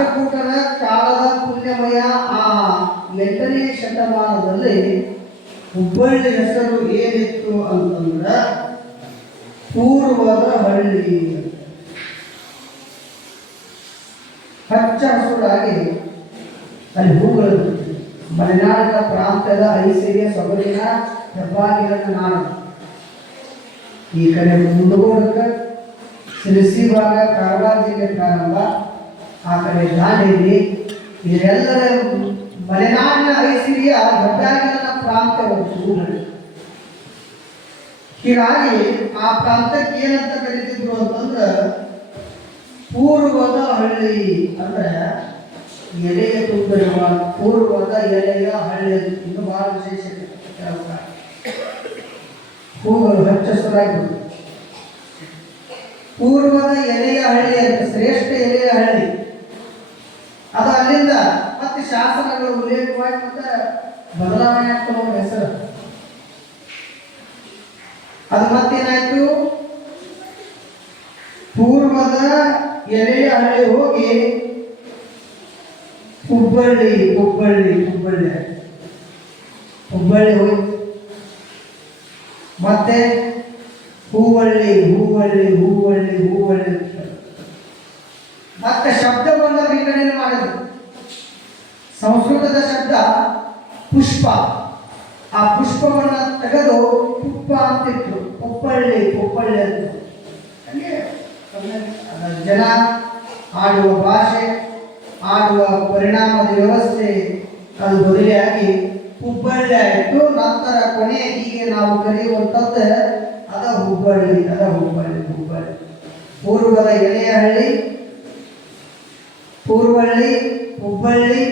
ರಾಷ್ಟ್ರಕೂಟರ ಕಾಲದ ಪುಣ್ಯಮಯ ಆ ಎಂಟನೇ ಶತಮಾನದಲ್ಲಿ ಹುಬ್ಬಳ್ಳಿ ಹೆಸರು ಏನಿತ್ತು ಅಂತಂದ್ರೆ ಪೂರ್ವದ ಹಳ್ಳಿ ಹಚ್ಚ ಹಸುರಾಗಿ ಅಲ್ಲಿ ಹೂಗಳು. ಮಲೆನಾಡಿನ ಪ್ರಾಂತ್ಯದ ಐಸಿಗೆ ಸೊಗಡಿನ ಹೆಬ್ಬಾಗಿಲನ್ನು ನಾಡು ಈ ಕಡೆ ಮುಂದುಗೋಡಕ್ಕೆ ಸಿರಿಸಿ ಭಾಗ ಕಾರವಾರ ಜಿಲ್ಲೆ ಪ್ರಾರಂಭ ಆ ಕಡೆ ದಾಂಡೇಲಿ ಇದೆಲ್ಲರ ಮಲೆನಾಡಿನ ಐಸಿರಿಯ ಒಂದು ಹೂಗಳು ಹೀಗಾಗಿ ಆ ಪ್ರಾಂತಕ್ಕೆ ಏನಂತ ಕರೀತಿದ್ರು ಅಂತಂದ್ರೆ, ಪೂರ್ವದ ಹಳ್ಳಿ ಅಂದ್ರೆ ಎಲೆಯ ತುಂಬಿರುವ ಪೂರ್ವದ ಎಲೆಯ ಹಳ್ಳಿ. ಇನ್ನು ಬಹಳ ವಿಶೇಷತೆ ಇದೆ. ಹೂಗಳು ಹಚ್ಚಸರಾಗಿ ಪೂರ್ವದ ಎಲೆಯ ಹಳ್ಳಿ ಅಂತ ಶ್ರೇಷ್ಠ ಎಲೆಯ ಹಳ್ಳಿ ಅದು ಅಲ್ಲಿಂದ ಮತ್ತೆ ಶಾಸನಗಳು ಉಲ್ಲೇಖವಾಗಿ ಮತ್ತೆ ಬದಲಾವಣೆ ಆಗ್ತಾ ಹೋದ ಹೆಸರು. ಅದು ಮತ್ತೇನಾಯ್ತು? ಪೂರ್ವದ ಎಲೆಯ ಹಳ್ಳಿ ಹೋಗಿ ಹುಬ್ಬಳ್ಳಿ ಹುಬ್ಬಳ್ಳಿ ಹುಬ್ಬಳ್ಳಿ ಹುಬ್ಬಳ್ಳಿ ಹೋಯ್ತು. ಮತ್ತೆ ಹೂವಳ್ಳಿ ಹೂವಳ್ಳಿ ಹೂವಳ್ಳಿ ಹೂವಳ್ಳಿ. ಮತ್ತೆ ಶಬ್ದವನ್ನು ವಿಂಗಡಣೆ ಮಾಡಿದ್ರು. ಸಂಸ್ಕೃತದ ಶಬ್ದ ಪುಷ್ಪ. ಆ ಪುಷ್ಪವನ್ನ ತೆಗೆದು ಪುಪ್ಪ ಅಂತಿತ್ತು ಪುಪ್ಪಳ್ಳಿ ಪುಪ್ಪಳ್ಳಿ ಅಂತ ಜನ ಆಡುವ ಭಾಷೆ, ಆಡುವ ಪರಿಣಾಮದ ವ್ಯವಸ್ಥೆ ಅದು ಬದಲಿಯಾಗಿ ಹುಬ್ಬಳ್ಳಿ ಆಯಿತು. ನಂತರ ಕೊನೆಗೆ ನಾವು ಕರೆಯುವಂಥದ್ದು ಅದ ಹುಬ್ಬಳ್ಳಿ ಅದ ಹುಬ್ಬಳ್ಳಿ ಹುಬ್ಬಳ್ಳಿ. ಪೂರ್ವದ ಎಲೆಯ ಹಳ್ಳಿ ಪೂರ್ವಳ್ಳಿ, ಹುಬ್ಬಳ್ಳಿ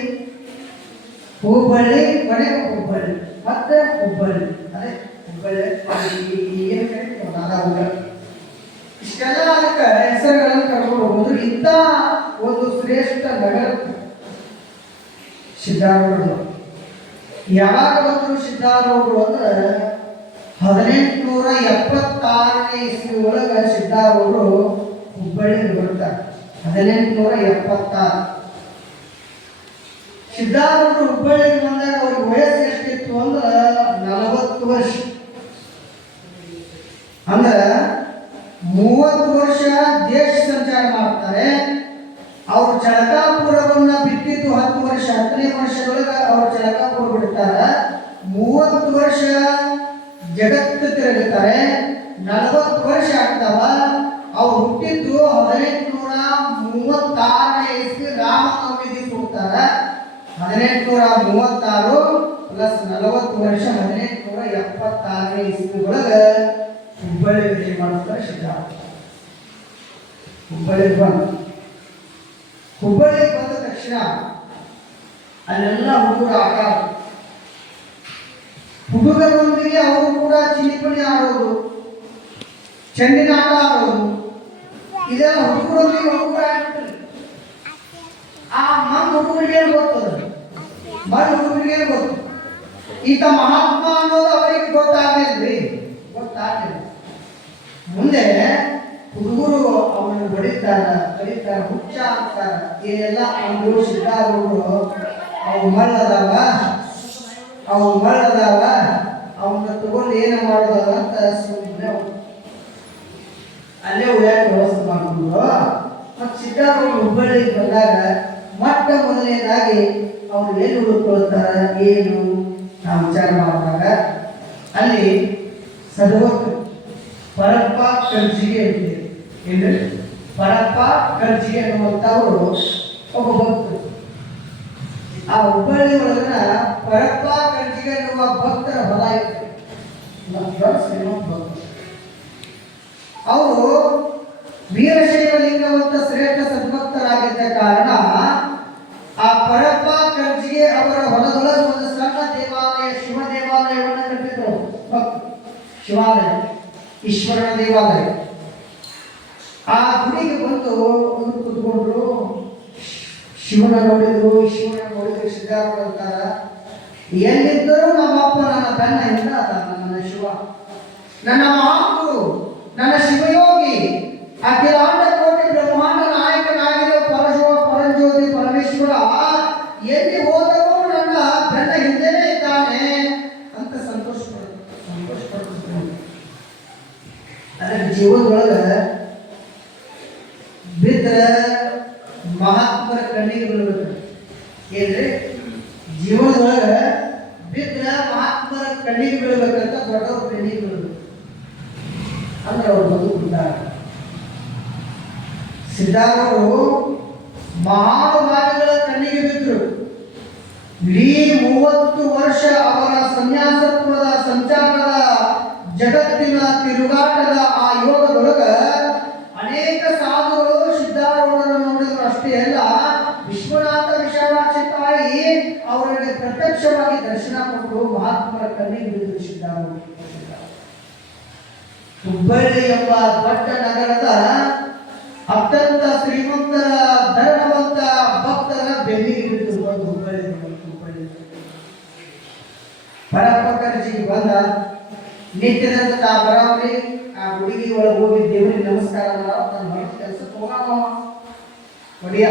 ಹುಬ್ಬಳ್ಳಿ ಕೊನೆ ಹುಬ್ಬಳ್ಳಿ. ಮತ್ತೆ ಹುಬ್ಬಳ್ಳಿ. ಅದ ಹುಬ್ಬಳ್ಳಿ ಇಷ್ಟೆಲ್ಲ ಅದಕ್ಕೆ ಹೆಸರುಗಳನ್ನು ಕರ್ಕೊಂಡು ಹೋಗೋದು ಇಂಥ ಒಂದು ಶ್ರೇಷ್ಠ ನಗರ ಸಿದ್ಧಾರೂಢರು. ಯಾವಾಗ ಬಂದರು ಸಿದ್ಧಾರೂಢರು ಅಂದ್ರೆ ಹದಿನೆಂಟುನೂರ ಎಪ್ಪತ್ತಾರನೇ ಇಸ್ವಿ ಒಳಗೆ ಸಿದ್ಧಾರೂಢರು ಹುಬ್ಬಳ್ಳಿಗೆ ಬರ್ತಾರೆ ಹದಿನೆಂಟುನೂರ ಎಪ್ಪತ್ತಾರು ಸಿದ್ಧಾರೂಢರು ಹುಬ್ಬಳ್ಳಿಗೆ ಬಂದಾಗ ಅವ್ರಿಗೆ ವಯಸ್ಸು ಎಷ್ಟಿತ್ತು ಅಂದ್ರೆ ನಲವತ್ತು ವರ್ಷ. ಅಂದ್ರೆ ಮೂವತ್ತು ವರ್ಷ ದೇಶ ಸಂಚಾರ ಮಾಡ್ತಾರೆ ಅವ್ರು ಚಳಕಾಪುರವನ್ನ ಬಿಟ್ಟಿದ್ದು ಹತ್ತು ವರ್ಷ ಹತ್ತನೇ ವರ್ಷದೊಳಗೆ ಅವ್ರು ಚಳಕಾಪುರ ಬಿಡ್ತಾರೆ ಮೂವತ್ತು ವರ್ಷ ಜಗತ್ತು ತಿರುಗುತ್ತಾರೆ ನಲವತ್ತು ವರ್ಷ ಆಗ್ತಾವ ಅವ್ರು ಹುಟ್ಟಿದ್ದು ಹದಿನೆಂಟುನೂರ ಮೂವತ್ತಾರನೇ ಇಸ್ವಿ ರಾಮನವಮಿ ದಿವಸ ಹುಡ್ತಾರೆ ಹದಿನೆಂಟುನೂರ ಮೂವತ್ತಾರು ಪ್ಲಸ್ ನಲವತ್ತು ವರ್ಷ ಹದಿನೆಂಟುನೂರ ಎಪ್ಪತ್ತಾರನೇ ಇಸ್ವಿ ಒಳಗೆ ಹುಬ್ಬಳ್ಳಿ ಭೇಟಿ ಮಾಡ್ತಾರೆ ಸಿದ್ಧಾರ್ಥ ಹುಬ್ಬಳ್ಳಿಗೆ ಬಂದು ಹುಬ್ಬಳ್ಳಿಗೆ ಬಂದ ತಕ್ಷಣ ಅಲ್ಲೆಲ್ಲ ಹುಡುಗರು ಆಟ ಆಡೋದು. ಹುಡುಗರೊಂದಿಗೆ ಅವರು ಕೂಡ ಚಿಲಿಪಣಿ ಆಡೋದು ಚೆಂಡಿನ ಆಟ ಆಡೋದು ಇದೆಲ್ಲ ಹುಡುಗರಲ್ಲಿ ಹುಡುಗರು ಆ ಮಣ್ಣು ಹುಡುಗರಿಗೆ ಗೊತ್ತದ? ಮಣ್ಣು ಹುಡುಗರಿಗೆ ಗೊತ್ತು. ಈತ ಮಹಾತ್ಮ ಅನ್ನೋದು ಅವರಿಗೆ ಗೊತ್ತಾಗಲಿಲ್ರಿ. ಗೊತ್ತಾಗಲಿಲ್ಲ. ಮುಂದೆ ಹುಡುಗರು ಅವನು ಹೊಡಿತಾರ ಕಡಿತಾರ ಹುಚ್ಚ ಆಗ್ತಾರ. ಏನೆಲ್ಲ ಅವನು ಸಿದ್ಧಾರೂಢರು ಅವು ಮಳ್ಳದಾವ ಅವು ಮಳ್ಳದಾವ ಅವನ್ನ ತಗೊಂಡು ಏನು ಮಾಡೋದು ಅಂತ ಸುಮ್ಮನೆ ಅಲ್ಲೇ ಉಳಿಯಾಕ ವ್ಯವಸ್ಥೆ ಮಾಡಿಕೊಂಡು, ಮತ್ತು ಸಿದ್ಧಾರೂಢರು ಹುಬ್ಬಳ್ಳಿಗೆ ಬಂದಾಗ ಮೊಟ್ಟ ಮೊದಲನೇದಾಗಿ ಅವರು ಎಲ್ಲಿ ಹುಡುಕೊಳ್ತಾರ ಏನು ನಾವು ವಿಚಾರ ಮಾಡಿದಾಗ ಅಲ್ಲಿ ಸದವತ್ ಪರಪ್ಪ ಕರ್ಜಿಗೆ ಅಂತಿದೆ. ಪರಪ್ಪ ಕರ್ಜಿಗೆ ಅನ್ನುವಂಥವರು ಒಬ್ಬ ಭಕ್ತರು. ಆ ಹುಬ್ಬಳ್ಳಿ ಒಳಗನ ಪರಪ್ಪ ಕರ್ಜಿಗೆ ಅನ್ನುವ ಭಕ್ತರ ಹೊಲ ಇತ್ತು. ಭಕ್ತ. ಅವರು ವೀರಶೈವ ಲಿಂಗವಂತ ಶ್ರೇಷ್ಠ ಸದ್ಭಕ್ತರಾಗಿದ್ದ ಕಾರಣ ಆ ಪರಪ್ಪ ಕರ್ಜಿಗೆ ಅವರ ಹೊಲದೊಳಗೆ ಒಂದು ಸಣ್ಣ ದೇವಾಲಯ, ಶಿವ ದೇವಾಲಯವನ್ನು ಕಟ್ಟಿದ್ರು. ಶಿವಾಲಯ, ಈಶ್ವರನ ದೇವಾಲಯ. ಆ ಗುಡಿಗೆ ಬಂದು ಕುತ್ಕೊಂಡ್ರು. ಶಿವನ ನೋಡಿದ್ರು ಶಿವನ ನೋಡಿದ್ರು ಸಿದ್ಧಾರ್ಥ ಎಲ್ಲಿದ್ದರೂ ನಮ್ಮಪ್ಪ ನನ್ನ ಬೆನ್ನ ಅದ ನನ್ನ ಶಿವ. ನನ್ನ ಶಿವಯೋಗಿ ಅಖಿಲಾಂಡ ಕೋಟಿ ಬ್ರಹ್ಮಾಂಡ ನಾಯಕನಾಗಿರೋ ಪರಶಿವ, ಪರಂಜ್ಯೋತಿ, ಪರಮೇಶ್ವರ, ಎಲ್ಲಿ ಹೋದರೂ ನನ್ನ ಬೆನ್ನ ಹಿಂದೆನೇ ಇದ್ದಾನೆ ಅಂತ ಸಂತೋಷ ಸಂತೋಷ ಅದ್ರ ಜೀವನದೊಳಗ ಬಿದ್ದರೆ ಮಹಾತ್ಮರ ಕಣ್ಣಿಗೆ ಬೀಳ್ಬೇಕು ಏನ್ರಿ? ಜೀವನದೊಳಗ ಬಿದ್ರ ಮಹಾತ್ಮರ ಕಣ್ಣಿಗೆ ಬೀಳ್ಬೇಕಂತ ದೊಡ್ಡವ್ರ ಕಣ್ಣಿಗೆ ಬೀಳ್ಬೇಕು ಅಂದ್ರೆ ಅವ್ರು ಬದುಕಿದ್ದಾರೆ. ಸಿದ್ಧಾರೂಢರು ಮಹಾನುಭಾವಿಗಳ ಕಣ್ಣಿಗೆ ಬಿದ್ದರು ಇಡೀ ಮೂವತ್ತು ವರ್ಷ ಅವರ ಸನ್ಯಾಸತ್ವದ, ಸಂಚಾರದ, ಜಗತ್ತಿನ ತಿರುಗಾಟದ ಆ ಯೋಗದೊಳಗ ಅನೇಕ ಸಾಧುಗಳು ಸಿದ್ಧಾರೂಢರನ್ನು ನೋಡಿದ್ರು. ಅಷ್ಟೇ ಅಲ್ಲ, ವಿಶ್ವನಾಥ ವಿಶಾಲಾಕ್ಷಿ ತಾಯಿ ಅವರಿಗೆ ಪ್ರತ್ಯಕ್ಷವಾಗಿ ದರ್ಶನ ಕೊಟ್ಟು ಮಹಾತ್ಮರ ಕಣ್ಣಿಗೆ ಬಿದ್ದರು ಸಿದ್ಧಾರೂಢ ಹುಬ್ಬಳ್ಳಿ ಎಂಬ ದೊಡ್ಡ ನಗರದ ಅತ್ಯಂತ ಶ್ರೀಮಂತರ, ಧರಣವಂತ ಭಕ್ತರ ಬೆನ್ನಿಗೆ ಬಿದ್ದು ಬಂದು ನಿತ್ಯದಂತ ತಾ ಬರಾವ್ರಿ ಆ ಹುಡುಗಿ ಒಳಗೆ ಹೋಗಿ ದೇವರಿಗೆ ನಮಸ್ಕಾರ ಮಾಡೋ ತನ್ನ ಹೊರಗೆ ಕೆಲಸಕ್ಕೆ ಒಡಿಯ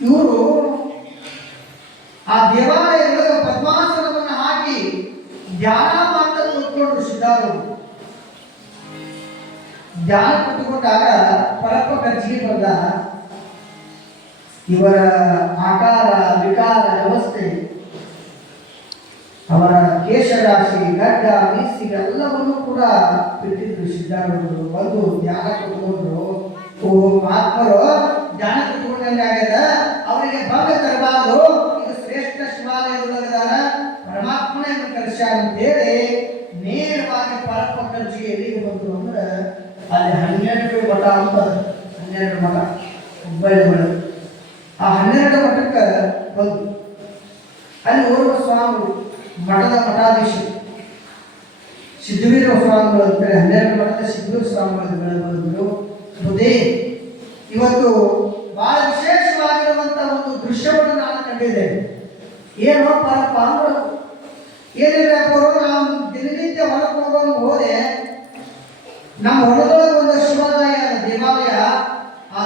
ಇವರು ಆ ದೇವಾಲಯದ ಪದ್ಮಾಸನವನ್ನು ಹಾಕಿ ಧ್ಯಾನ ಮಾಡ್ತಾ ಕೂತ್ಕೊಂಡ್ರು ಸಿದ್ಧಾರೂಢರು. ಧ್ಯಾನ ಕೂತ್ಕೊಂಡಾಗ ಪರಪ್ಪ ಖರ್ಚಿಗೆ ಬಂದ. ಇವರ ಆಕಾರ, ವಿಕಾರ, ವ್ಯವಸ್ಥೆ, ಅವರ ಕೇಶರಾಶಿ, ಗಡ್ಡ ಮೀಸಿಗೆಲ್ಲವನ್ನೂ ಕೂಡ ಬಿಟ್ಟಿದ್ರು ಸಿದ್ಧಾರೂಢರು. ಬಂದು ಜ್ಞಾನ ಕೊಟ್ಟುಕೊಂಡ್ರು ಓ ಮಹಾತ್ಮರು ಧ್ಯಾನ ಕೂತ್ಕೊಂಡಂಗೆ ಆಗ್ಯದ ಅವರಿಗೆ ಭಂಗ ತರಬಾರದು ಇದು ಶ್ರೇಷ್ಠ ಶಿವಾಲಯದೊಳಗದಾರ ಪರಮಾತ್ಮನೆಯನ್ನು ಕರೆಸ್ಯಾರ ಅಂತ ಹೇಳಿ ನೇರವಾಗಿ ಪರಪ್ಪ ಕರ್ಜಿಗೆ ಎಲ್ಲಿಗೆ ಬಂದ್ರು ಅಂದ್ರೆ ಅಲ್ಲಿ ಹನ್ನೆರಡು ಅಂತ ಹನ್ನೆರಡು ಮಠ ಹುಬ್ಬಳ್ಳಿ ಒಳಗೆ ಆ ಹನ್ನೆರಡು ಮಠಕ್ಕೆ ಬಂದು, ಅಲ್ಲಿ ಓರ್ವ ಸ್ವಾಮಿಗಳು, ಮಠದ ಮಠಾಧೀಶ ಸಿದ್ಧವೀರ ಸ್ವಾಮಿಗಳು ಅಂತೇಳಿ ಹನ್ನೆರಡು ಮಠದ ಸಿದ್ಧವೀರ ಸ್ವಾಮಿಗಳು ಬಂದರು ಬುದ್ಧಿ, ಇವತ್ತು ಬಹಳ ವಿಶೇಷವಾಗಿರುವಂಥ ಒಂದು ದೃಶ್ಯವನ್ನು ನಾನು ಕಂಡಿದ್ದೇನೆ. ಏನು ಪರಪ್ಪ ಅಂದ್ರೆ ಏನಿಲ್ಲ ನಾವು ದಿನನಿತ್ಯ ಹೊರಗೆ ಹೋಗೋಂಗೆ ಹೋದೆ, ನಮ್ಮ ಹೊಲದೊಳಗೆ ಒಂದು ಶಿವಾಲಯ ಅದ, ದೇವಾಲಯ ಆ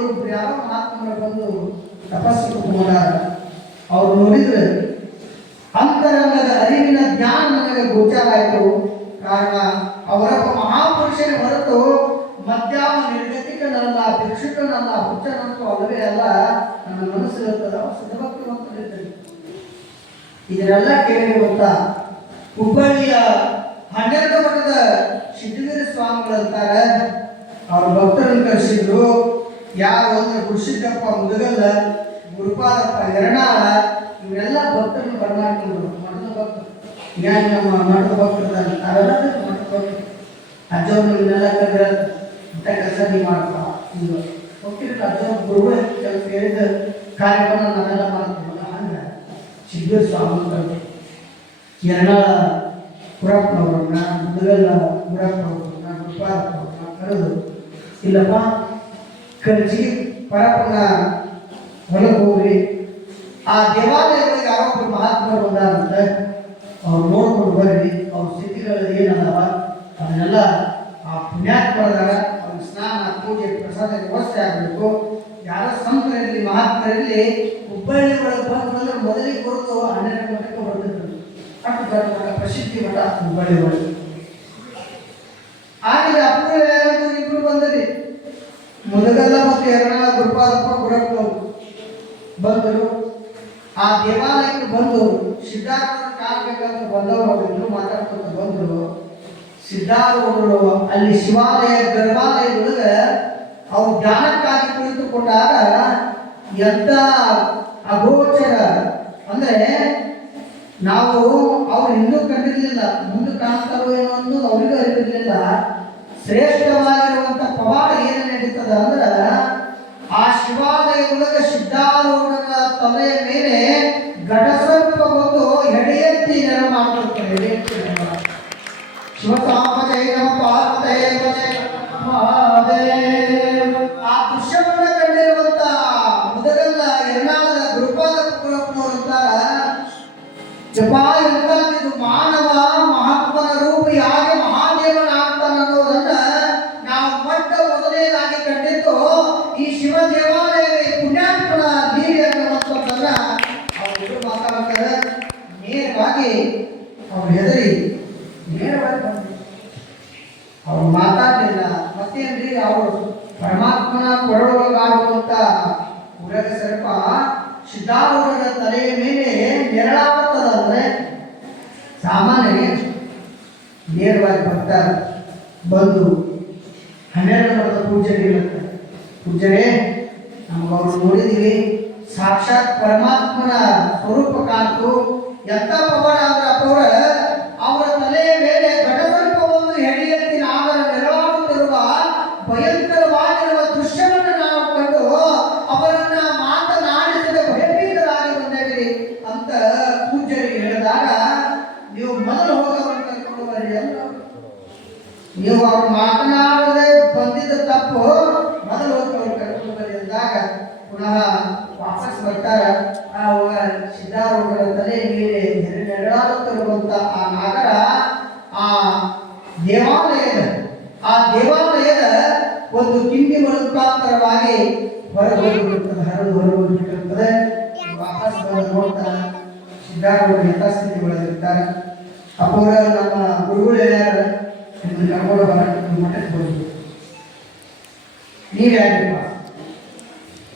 ಒಬ್ರು ಯಾರೋ ಮಹಾತ್ಮರು ಬಂದು ತಪಸ್ಸು ಕುಟುಂಬ ಅವ್ರು ನೋಡಿದ್ರೆ ಅಂತರಂಗದ ಅರಿವಿನ ಜ್ಞಾನ ನನಗೆ ಗೋಚಾರ ಆಯಿತು ಕಾರಣ ಅವರೊಬ್ಬ ಮಹಾಪುರುಷನ ಹೊರತು ಮಧ್ಯಾಹ್ನ ನಿರ್ಗತಿಕನಲ್ಲ, ಭಿಕ್ಷುಕನಲ್ಲ, ಹುಚ್ಚನಂತೂ ಅಲ್ಲವೇ ಅಲ್ಲ, ನನ್ನ ಮನಸ್ಸಿರುತ್ತದ ಸುಧಭಕ್ತಿವಂತರಿದ್ದರು ಇದೆಲ್ಲ ಕೇಳಿರುವಂತ ಹುಬ್ಬಳ್ಳಿಯ ಹನ್ನೆರಡು ಮಠದ ಸಿದ್ಧವೀರ ಸ್ವಾಮಿಗಳು ಅಂತಾರೆ ಅವ್ರ ಭಕ್ತರನ್ನು ಕರೆಸಿದ್ರು. ಯಾರು ಅಂದ್ರೆ ಗುರುಸಿದ್ದಪ್ಪ ಮುದಗಲ್ಲ ಗುರುಪಾದಪ್ಪ ಎರಡಾಳ ಇವರೆಲ್ಲ ಭಕ್ತರನ್ನು ಬರಮಾಡ್ಕೊಂಡ್ರು ಮಠದ ಭಕ್ತರು ಈಗ ನಮ್ಮ ಮಠದ ಭಕ್ತರು ಅವೆಲ್ಲ ಮಠದ ಭಕ್ತರು ಅಜ್ಜವ್ರು ಇವನ್ನೆಲ್ಲ ಕರೆದ ಇಂಥ ಕೆಲಸ ನೀವು ಮಾಡ್ತಾ ಇದು ಹೋಗ್ತಿರಲ್ಲ ಅಜ್ಜವ್ರ ಗುರುಗಳು ಕೆಲಸ ಹೇಳಿದ ಕಾರ್ಯಕ್ರಮ ನಾವೆಲ್ಲ ಮಾಡ್ತೀವಲ್ಲ ಹಂಗೆ ಸಿದ್ಧ ಸ್ವಾಮಿಗಳು ಎರಡಾಳ ಪುರಪ್ಪನವ್ರನ್ನ ಮುದಗಲ್ಲ ಪುರಪ್ಪನವ್ರನ್ನ ಗುರುಪಾದಪ್ಪವ್ರನ್ನ ಕರೆದು ಇಲ್ಲಪ್ಪ ಕರ್ಜಿ ಪರಪುನ ಹೋಗ್ರಿ. ಆ ದೇವಾಲಯಗಳಿಗೆ ಯಾರೊಬ್ಬರು ಮಹಾತ್ಮರು ಬಂದಾರಂತ. ಅವ್ರು ನೋಡ್ಕೊಂಡು ಬರ್ರಿ. ಅವ್ರ ಸ್ಥಿತಿಗಳು ಏನದವ? ಅದನ್ನೆಲ್ಲ ಆ ಪುಣ್ಯಾತ್ಮರದಾಗ ಅವ್ರ ಸ್ನಾನ, ಪೂಜೆ, ಪ್ರಸಾದ ವ್ಯವಸ್ಥೆ ಆಗಬೇಕು. ಯಾರ ಸಂತರಲ್ಲಿ, ಮಹಾತ್ಮರಲ್ಲಿ ಹುಬ್ಬಳ್ಳಿ ಒಳಗೆ ಬಂದ್ರೆ ಮೊದಲಿಗೆ ಹೊರತು ಹನ್ನೆರಡು ಮಠಕ್ಕೆ ಹೊರಟಿದ್ರು ಅಷ್ಟು ಪ್ರಸಿದ್ಧಿ ಮಠ ಹುಬ್ಬಳ್ಳಿ ಒಳಗೆ ಆಮೇಲೆ ಅಪ್ಪು ಯಾರಾದ್ರು ಇಬ್ರು ಬಂದರಿ ಮುದಗಲ್ಲ ಮತ್ತು ಎರಡಾಳ ಗುರುಪಾದಪ್ಪ ಗುರಪ್ಪನವರು ಬಂದರು. ಆ ದೇವಾಲಯಕ್ಕೆ ಬಂದು ಸಿದ್ಧಾರ್ಥನ ಕಾಣಬೇಕಂತ ಬಂದವರು ಅವರಿಬ್ರು ಮಾತಾಡ್ಕೊಂಡು ಬಂದರು. ಸಿದ್ಧಾರ್ಥರು ಅಲ್ಲಿ ಶಿವಾಲಯ ಗರ್ಭಾಲಯದೊಳಗೆ ಅವ್ರು ಧ್ಯಾನಕ್ಕಾಗಿ ಕುಳಿತುಕೊಂಡಾಗ ಎಂತ ಅಗೋಚರ, ಅಂದ್ರೆ ನಾವು ಅವ್ರು ಇನ್ನೂ ಕಂಡಿರ್ಲಿಲ್ಲ, ಮುಂದೆ ಕಾಣ್ತಾರೋ ಏನೋ ಅನ್ನೋದು ಅವರಿಗೂ ಅರಿವಿರ್ಲಿಲ್ಲ. ನಡೀತದ ಅಂದ್ರ ಆ ಶಿವಾಲಯದೊಳಗೆ ಸಿದ್ಧಾರೂಢರ ತಲೆಯ ಹೆದರಿ ನೇರವಾಗಿ ಅವ್ರು ಮಾತಾಡಲಿಲ್ಲ. ಮತ್ತೇನ್ರಿ, ಅವರು ಪರಮಾತ್ಮನ ಕೊರಳುಗಾಗುವಂತ ಉರಗ ಸರ್ಪ ಸಿದ್ಧಾರೂಢದ ತಲೆಯ ಮೇಲೆ ನೆರಳಾಗುತ್ತದೆ ಸಾಮಾನ್ಯ ನೇರವಾಗಿ ಬರ್ತಾರೆ ಬಂದು ಹನ್ನೆರಡು ಪೂಜೆ ಪೂಜನೆ ಹೇಳುತ್ತೆ ಪೂಜನೆ ನಮ್ಗೆ ಅವ್ರು ನೋಡಿದೀವಿ ಸಾಕ್ಷಾತ್ ಪರಮಾತ್ಮನ ಸ್ವರೂಪ ಕಾಣ್ತು. ಎಂಥ ಪವನ ಅಂದ್ರೆ ಅಪವರ ಹೊರಗೆ ಹೋಗಿಬಿಡ್ತದೆ ಹರಿದು ಹೊರಗೆ ವಾಪಸ್ ನೋಡ್ತಾ ಸಿದ್ಧಾರೂಢರು ಯಥಾಸ್ಥಿತಿ ಒಳಗಿರ್ತಾರೆ ಅಪೂರ ನಮ್ಮ ಗುರುಗಳು ಹೇಳ್ಯಾರ ನಿಮ್ಮನ್ನ ಕರ್ಕೊಂಡು ಬರ ನಿಮ್ಮ ಮಠಕ್ಕೆ ನೀವು ಯಾರಿಪ್ಪ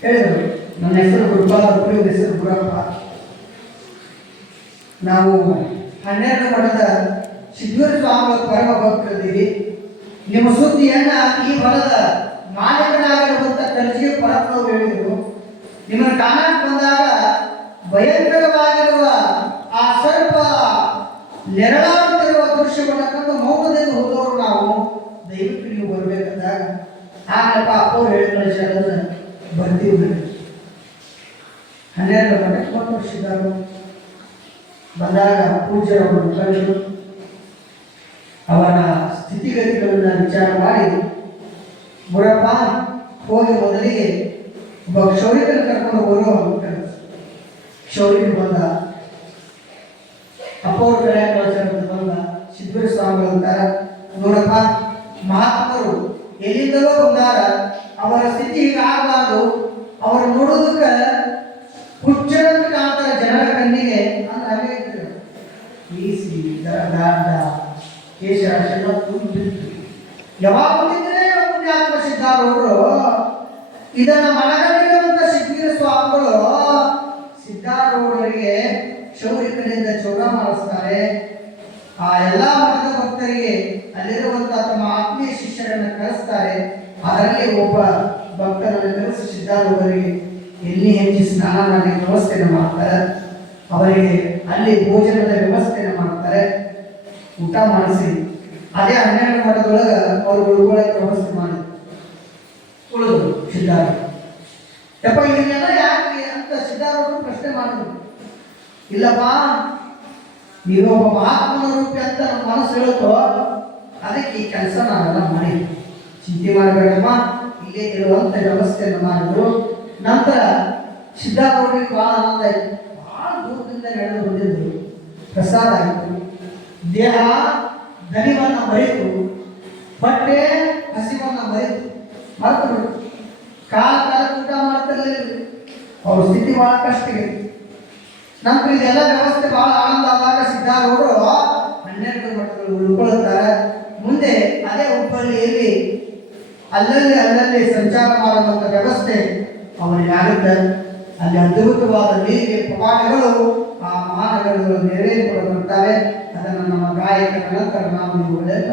ಹೇಳಿದರು. ನನ್ನ ಹೆಸರು ಗುರುಪಾದ ಹೆಸರು ಗುರಪ್ಪ. ನಾವು ಹನ್ನೆರಡು ಮಠದ ಸಿದ್ದೇಶ್ವರ ಸ್ವಾಮಿಗಳ ಪರಮ ಭಕ್ತರಿದ್ದೀವಿ ನಿಮ್ಮ ಸುದ್ದಿಯನ್ನ ಈ ಹೊಲದ ಮಾಲೀಕನಾಗಿರುವಂತ ಕರ್ಜಿಗೆ ಪರಪ್ಪನವರು ಹೇಳಿದರು. ನಿಮ್ಮನ್ನು ಕಾಣಕ್ಕೆ ಬಂದಾಗ ಭಯಂಕರವಾಗಿರುವ ಆ ಸರ್ಪ ನೆರಳಾಗುತ್ತಿರುವ ದೃಶ್ಯವನ್ನು ಕಂಡು ಮೌನದಿಂದ ಹೋದವರು ನಾವು. ದಯವಿಟ್ಟು ನೀವು ಬರಬೇಕಂದಾಗ ಆಗಪ್ಪ ಅಪ್ಪವ್ರು ಹೇಳಿದ ಶರಣ ಬರ್ತೀವಿ. ಹನ್ನೆರಡು ಮಠಕ್ಕೆ ಒಂದು ವರ್ಷಿದ್ದಾರೆ ಬಂದಾಗ ಪೂಜ್ಯರವರು ಕಂಡು ಅವನ ಸ್ಥಿತಿಗತಿಗಳನ್ನು ವಿಚಾರ ಮಾಡಿ ಗುರಪ್ಪ ಹೋಗಿ ಮೊದಲಿಗೆ ಒಬ್ಬ ಕ್ಷೌರಿಕನ ಕರ್ಕೊಂಡು ಅಂತ ಕ್ಷೌರಿಕ ಬಂದ. ಅಪೋರ್ ಕಡೆ ಕಳಿಸಿರೋದು ಬಂದ ಸಿದ್ದೇಶ್ವರ ಸ್ವಾಮಿ ಅಂತಾರ ನೋಡಪ್ಪ, ಮಹಾತ್ಮರು ಎಲ್ಲಿಂದಲೋ ಬಂದಾರ. ಅವರ ಸ್ಥಿತಿ ಹೀಗಾಗಬಾರ್ದು ಅವರು ನೋಡೋದಕ್ಕೆ ಹುಚ್ಚರಂತ ಕಾಣ್ತಾರೆ ಜನರ ಕಣ್ಣಿಗೆ ಅಂತ ಹಾಗೆ ತುಂಬಿತ್ತು ಯಾವಾಗ ಪುಣ್ಯಾತ್ಮ ಸಿದ್ಧಾರೂಢರು ಇದನ್ನ ಮನಗಂಡಿರುವಂತ ಸಿದ್ಧೀರ ಸ್ವಾಮಿಗಳು ಸಿದ್ಧಾರೂಢರಿಗೆ ಶೌರ್ಯದಿಂದ ಚೌರ ಮಾಡಿಸ್ತಾರೆ. ಆ ಎಲ್ಲ ಮಠದ ಭಕ್ತರಿಗೆ ಅಲ್ಲಿರುವಂತ ತಮ್ಮ ಆತ್ಮೀಯ ಶಿಷ್ಯರನ್ನ ಕಳಿಸ್ತಾರೆ ಅದರಲ್ಲಿ ಒಬ್ಬ ಭಕ್ತರನ್ನು ಕರೆಸಿ ಎಲ್ಲಿ ಹೆಚ್ಚಿ ಸ್ನಾನ ಮಾಡಿ ವ್ಯವಸ್ಥೆಯನ್ನು ಮಾಡ್ತಾರೆ. ಅವರಿಗೆ ಅಲ್ಲಿ ಭೋಜನದ ವ್ಯವಸ್ಥೆಯನ್ನು ಮಾಡ್ತಾರೆ. ಊಟ ಮಾಡಿಸಿ ಅದೇ ಹನ್ನೆರಡು ಮಠದೊಳಗೆ ಅವರು ಉಳ್ಕೊಳ್ಳೋಕೆ ವ್ಯವಸ್ಥೆ ಮಾಡಿ. ಉಳಿದು ಸಿದ್ಧಾರ್ಥ ಯಪ್ಪ, ಇದನ್ನೆಲ್ಲ ಯಾಕೆ ಅಂತ ಸಿದ್ಧಾರೂಢರು ಪ್ರಶ್ನೆ ಮಾಡಿದ್ರು. ಇಲ್ಲಪ್ಪ ನೀವು ಒಬ್ಬ ಮಹಾತ್ಮನ ರೂಪಿ ಅಂತ ನಮ್ಮ ಮನಸ್ಸು ಹೇಳುತ್ತೋ, ಅದಕ್ಕೆ ಈ ಕೆಲಸ ನಾವೆಲ್ಲ ಮಾಡಿ. ಚಿಂತೆ ಮಾಡಬೇಡಮ್ಮ ಇಲ್ಲೇ ಇರುವಂತ ವ್ಯವಸ್ಥೆಯನ್ನು ಮಾಡಿದ್ರು. ನಂತರ ಸಿದ್ಧಾರೂಢರಿಗೆ ಬಹಳ ಆನಂದ ಆಯ್ತು. ಬಹಳ ದೂರದಿಂದ ನಡೆದು ಬಂದಿದ್ರು ಪ್ರಸಾದ ಆಯಿತು. ದೇಹ ದಣಿವನ್ನ ಮರೆತು ಬಟ್ಟೆ ಹಸಿವನ್ನ ಮರೆತು ಮರೆತು. ಕಾಲ ಕಾಲ ಊಟ ಮಾಡ್ತಿರ್ಲಿಲ್ಲ ಅವ್ರ ಸ್ಥಿತಿ ಬಹಳ ಕಷ್ಟ ನಂತರ ಇದೆಲ್ಲ ವ್ಯವಸ್ಥೆ ಬಹಳ ಆನಂದ ಆದಾಗ ಸಿದ್ಧಾರೂಢರು ಹನ್ನೆರಡು ಮಠಗಳು ಉಳ್ಕೊಳ್ತಾರೆ ಮುಂದೆ ಅದೇ ಹುಬ್ಬಳ್ಳಿಯಲ್ಲಿ ಅಲ್ಲಲ್ಲಿ ಅಲ್ಲಲ್ಲಿ ಸಂಚಾರ ಮಾಡುವಂಥ ವ್ಯವಸ್ಥೆ ಅವನಿಗೆ ಆಗುತ್ತೆ ಅಲ್ಲಿ ಅದ್ಭುತವಾದ ನೀರಿಗೆ ಪವಾಡಗಳು ಆ ಮಹಾನಗರಗಳು ನೆರವೇರಿಕೊಳ್ಳುತ್ತವೆ ಅದನ್ನು ನಮ್ಮ ಗಾಯಕರ ನಂತರ ನಾವು ಇವುಗಳೆಲ್ಲ